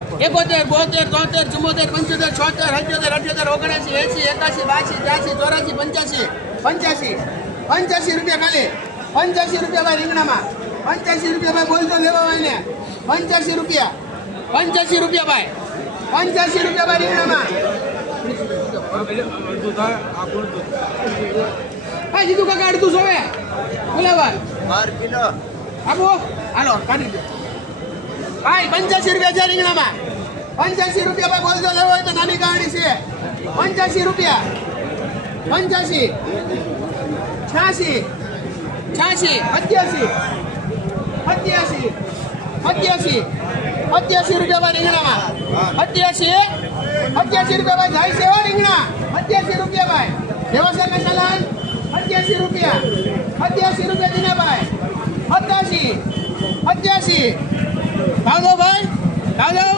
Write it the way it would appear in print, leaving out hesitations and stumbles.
71, 72, 73, 74, 75, 76, 77, 78, 80, 81, 82, 83, 84, 85, 85 રૂપિયા ખાલી 85 રૂપિયા ભાઈ રીંગણામાં 85 રૂપિયા ભાઈ બોલતો લેવા હોય ને 85 રૂપિયા ભાઈ 85 રૂપિયા ભાઈ રીંગણામાં હા જીતું કાકા અડધું સોવે બોલાવા 12 કિલો આપો હાલો કાઢી દો ભાઈ 85 રૂપિયા છે રીંગણામાં 85 રૂપિયા ભાઈ બોલતો લેવો હોય તો નાની કહાણી છે 85 રૂપિયા 85 86 88 88 88 88 રૂપિયા ભાઈ રીંગણામાં 88 રૂપિયા ભાઈ જાય છે હો રીંગણા 88 રૂપિયા ભાઈ વ્યવસાય કા ચલાન 88 રૂપિયા દીનાભાઈ 88 ભાવ દો ભાઈ ભાવ દો